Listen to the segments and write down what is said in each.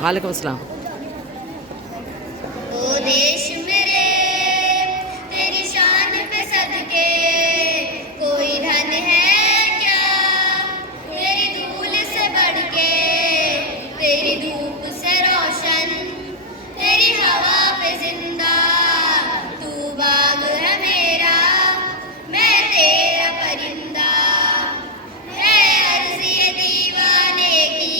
वालेकुम अस्सलाम। ओ देश मेरे तेरी शान पे सदके, कोई धन है क्या तेरी धूल से बढ़ के, तेरी धूप से रोशन, तेरी हवा पे जिंदा, तू बाग है मेरा, मैं तेरा परिंदा। है अर्ज़ ये दीवाने की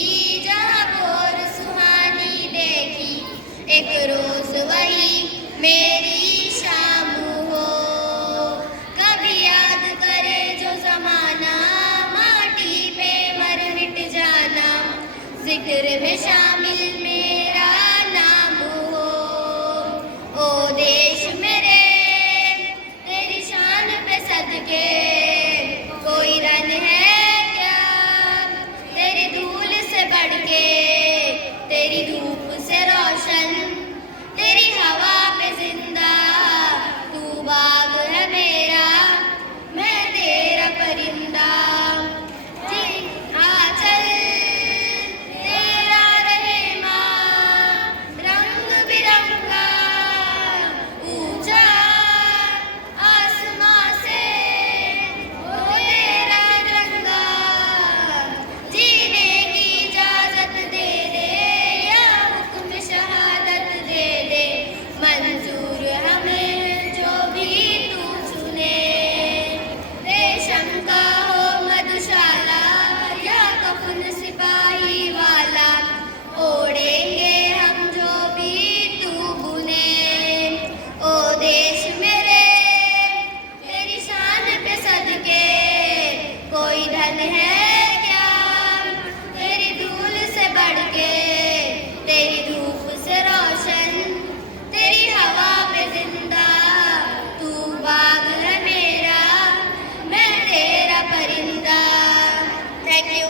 जहाँ भोर सुहानी देखी, एक रोज वही मेरी शाम हो। कभी याद करे जो जमाना, माटी पे मर मिट जाना, जिक्र में शामिल मेरा नाम हो। ओ देश मेरे तेरी शान पे सदके, कोई रन है क्या तेरी धूल से बढ़ के, तेरी धूप से रोशन, तेरी हवा पे जिंदा, तू बाग है मेरा, मैं तेरा परिंदा। जी हाँ चल तेरा रहे माँ रंग बिरंगा, ऊंचा आसमां से हो तेरा तिरंगा, जीने की इजाजत दे दे या हुक्म शहादत दे दे, मंजूर हमें जो भी तू चुने। रेशम का हो मधुशाला या कफन सिपाही वाला, ओढ़ेंगे हम जो भी तू बुने। ओ देश मेरे तेरी शान पे सदके, कोई धन है क्या तेरी धूल से बढ़ के, तेरी धूप से रोशन, तेरी हवा पे जिंदा, तू बाग है मेरा, मैं तेरा परिंदा। Thank you.